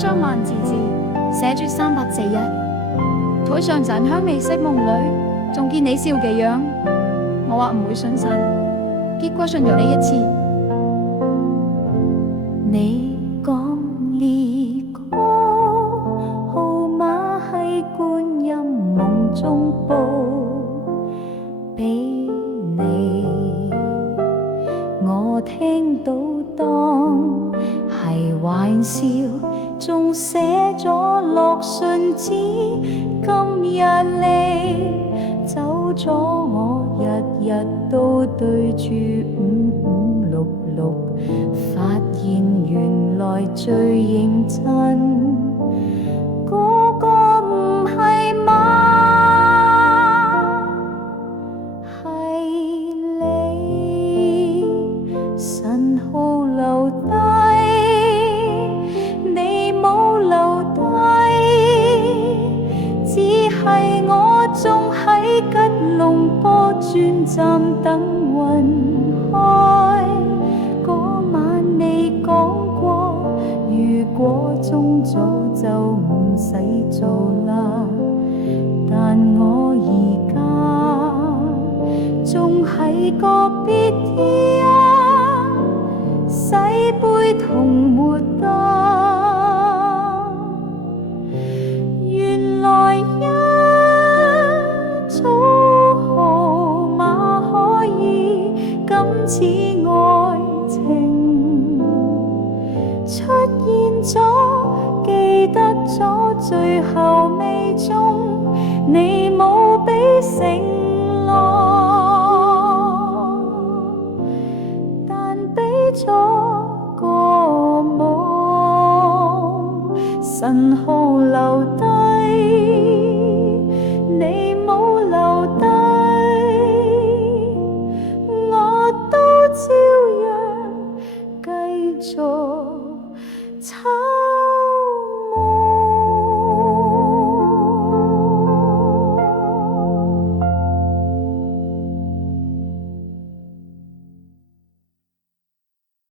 張萬字字，寫住341。台上殘香未熄夢裏，仲見你笑嘅樣。我話唔會信晒，結果信咗你一次。你講呢個號碼係觀音夢中報俾你，我聽到當係玩笑，仲寫咗落信紙。今日你走咗，我日日都對住5566，發現原來最認真嗰個唔係媽，係你。神號留低，你冇留低，只係我仲喺吉隆坡轉站等雲開。嗰晚你講過，如果中早就唔使做啦，但我而家仲喺個 BTR 洗杯同沒得。原來一組號碼可以咁似愛情，出現咗，記得咗，最後尾終你冇俾承諾，但俾咗個夢。神號留低，你冇留低，我都照樣繼續